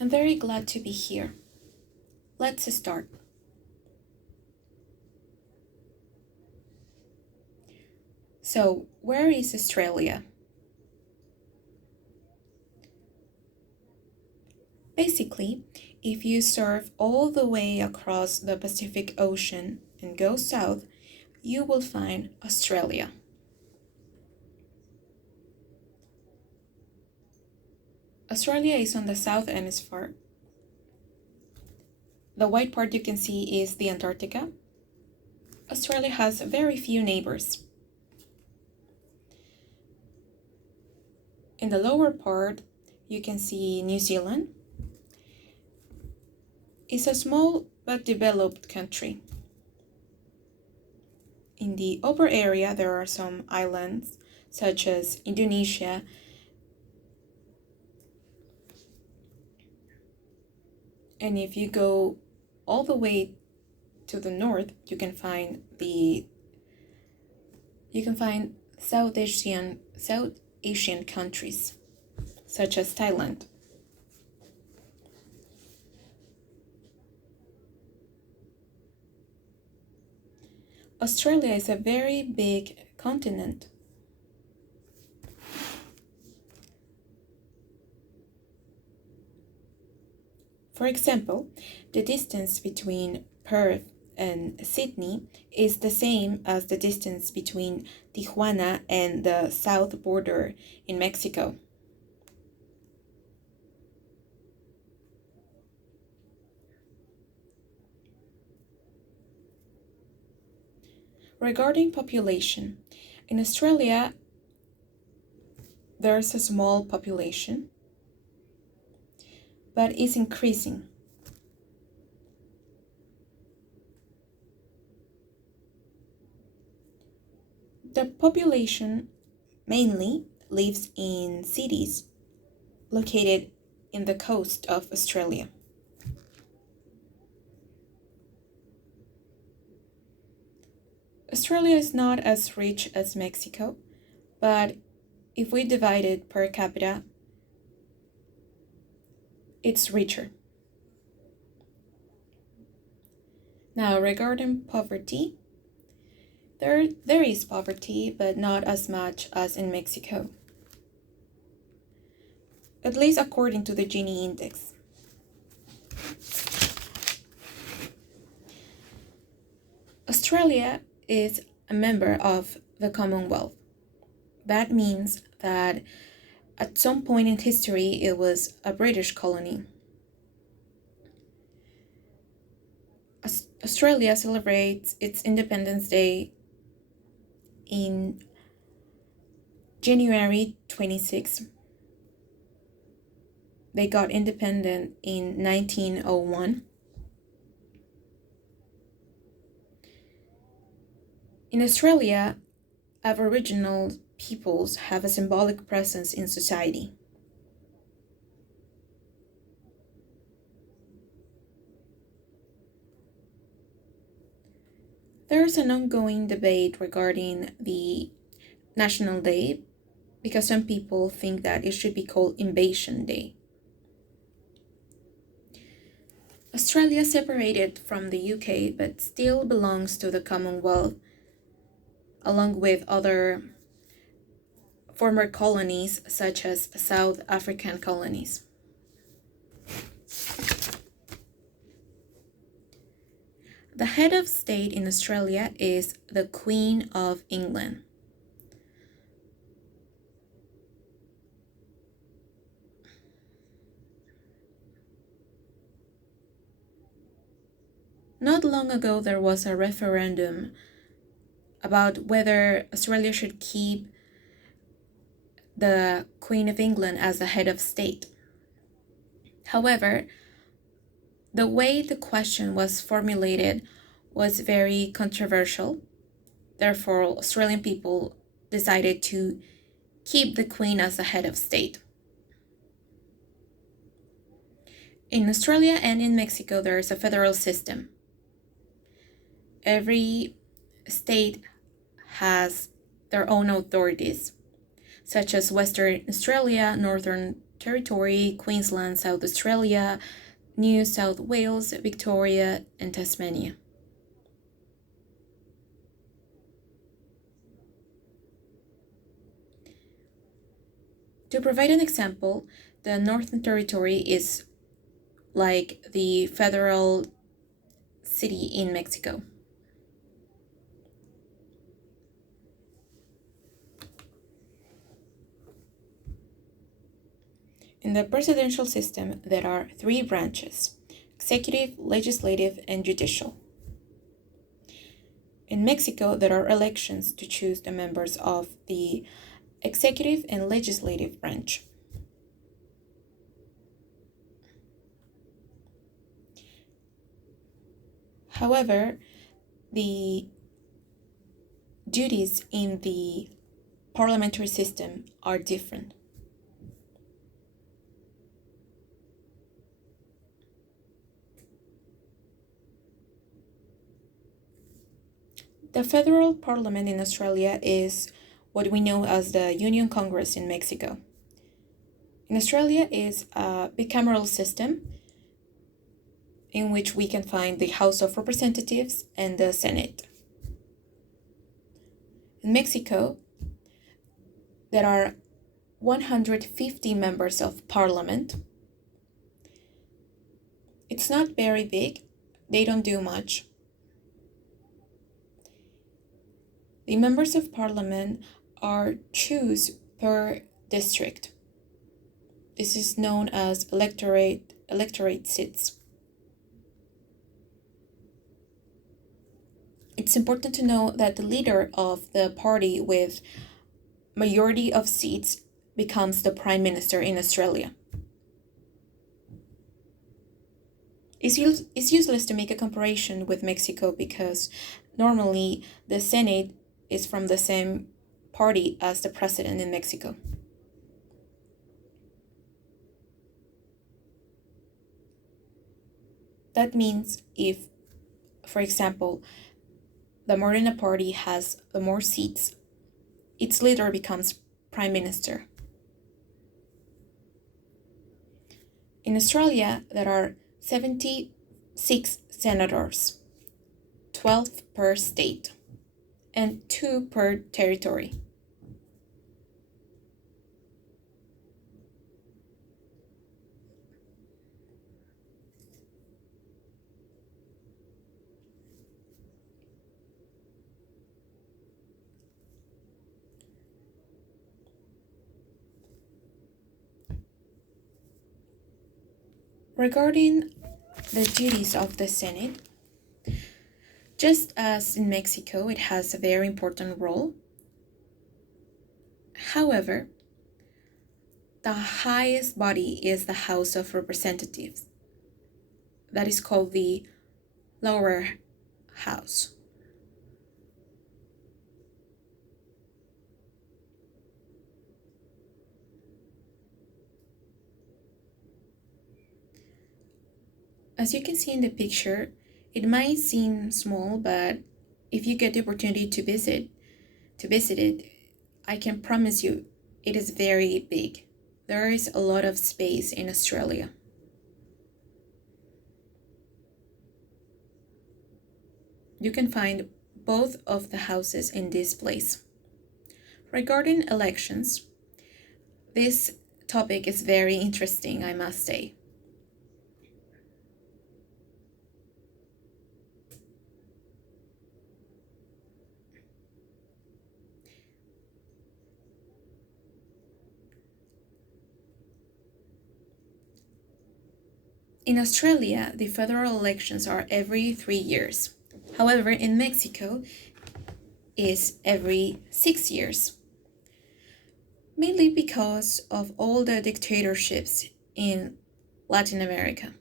I'm very glad to be here. Let's start. So, where is Australia? Basically, if you surf all the way across the Pacific Ocean and go south, you will find Australia. Australia is on the south hemisphere. The white part you can see is the Antarctica. Australia has very few neighbors. In the lower part, you can see New Zealand. It's a small but developed country. In the upper area, there are some islands, such as Indonesia, and if you go all the way to the north, you can find South Asian countries, such as Thailand. Australia is a very big continent. For example, the distance between Perth and Sydney is the same as the distance between Tijuana and the south border in Mexico. Regarding population, in Australia, there's a small population, but it's increasing. The population mainly lives in cities located in the coast of Australia. Australia is not as rich as Mexico, but if we divide it per capita, it's richer. Now, regarding poverty, there is poverty, but not as much as in Mexico, at least according to the Gini index. Australia is a member of the Commonwealth. That means that at some point in history it was a British colony. Australia celebrates its Independence Day in January 26. They got independent in 1901. In Australia, Aboriginal peoples have a symbolic presence in society. There is an ongoing debate regarding the National Day because some people think that it should be called Invasion Day. Australia separated from the UK but still belongs to the Commonwealth, along with other former colonies such as South African colonies. The head of state in Australia is the Queen of England. Not long ago, there was a referendum about whether Australia should keep the Queen of England as the head of state. However, the way the question was formulated was very controversial. Therefore, Australian people decided to keep the Queen as the head of state. In Australia and in Mexico, there is a federal system. Every state has their own authorities, such as Western Australia, Northern Territory, Queensland, South Australia, New South Wales, Victoria, and Tasmania. To provide an example, the Northern Territory is like the federal city in Mexico. In the presidential system, there are three branches: executive, legislative, and judicial. In Mexico, there are elections to choose the members of the executive and legislative branch. However, the duties in the parliamentary system are different. The federal parliament in Australia is what we know as the Union Congress in Mexico. In Australia is a bicameral system in which we can find the House of Representatives and the Senate. In Mexico, there are 150 members of parliament. It's not very big. They don't do much. The members of parliament are chosen per district. This is known as electorate seats. It's important to know that the leader of the party with majority of seats becomes the Prime Minister in Australia. It's useless to make a comparison with Mexico because normally the Senate is from the same party as the president in Mexico. That means if, for example, the Morena party has the more seats, its leader becomes Prime Minister. In Australia, there are 76 senators, 12 per state, and 2 per territory. Regarding the duties of the Senate, just as in Mexico, it has a very important role. However, the highest body is the House of Representatives. That is called the lower house. As you can see in the picture, it might seem small, but if you get the opportunity to visit it, I can promise you it is very big. There is a lot of space in Australia. You can find both of the houses in this place. Regarding elections, this topic is very interesting, I must say. In Australia, the federal elections are every 3 years. However, in Mexico, is every 6 years. Mainly because of all the dictatorships in Latin America.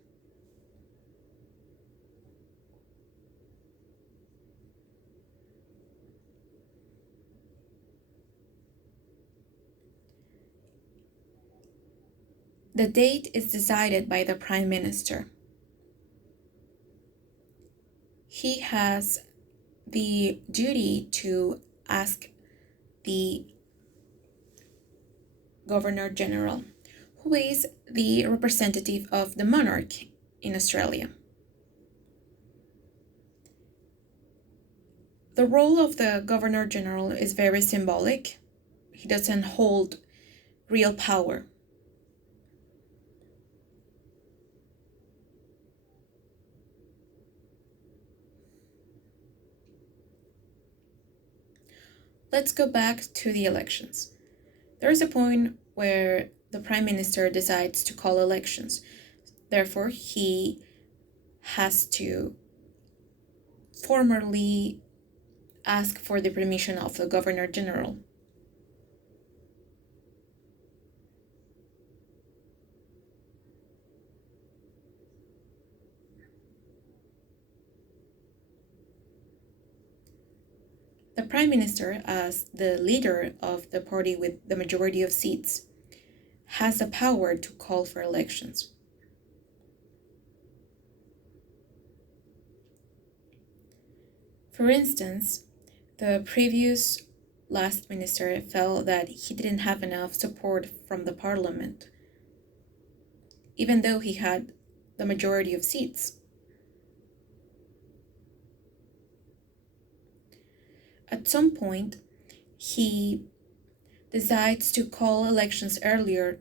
The date is decided by the Prime Minister. He has the duty to ask the Governor General, Who is the representative of the monarch in Australia? The role of the Governor General is very symbolic. He doesn't hold real power. Let's go back to the elections. There is a point where the Prime Minister decides to call elections. Therefore, he has to formally ask for the permission of the Governor General. The Prime Minister, as the leader of the party with the majority of seats, has the power to call for elections. For instance, the previous last minister felt that he didn't have enough support from the parliament, even though he had the majority of seats. At some point, he decides to call elections earlier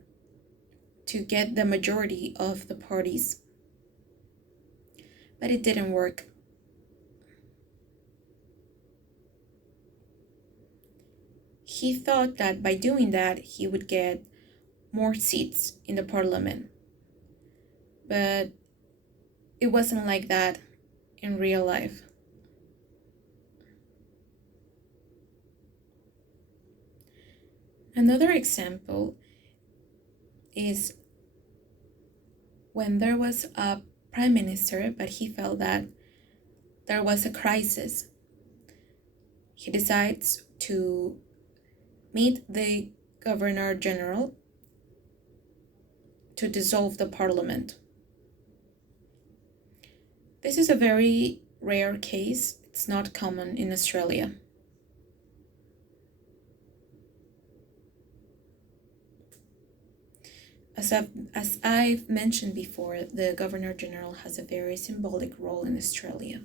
to get the majority of the parties. But it didn't work. He thought that by doing that, he would get more seats in the parliament. But it wasn't like that in real life. Another example is when there was a prime minister, but he felt that there was a crisis. He decides to meet the Governor General to dissolve the parliament. This is a very rare case. It's not common in Australia. As I've mentioned before, the Governor General has a very symbolic role in Australia.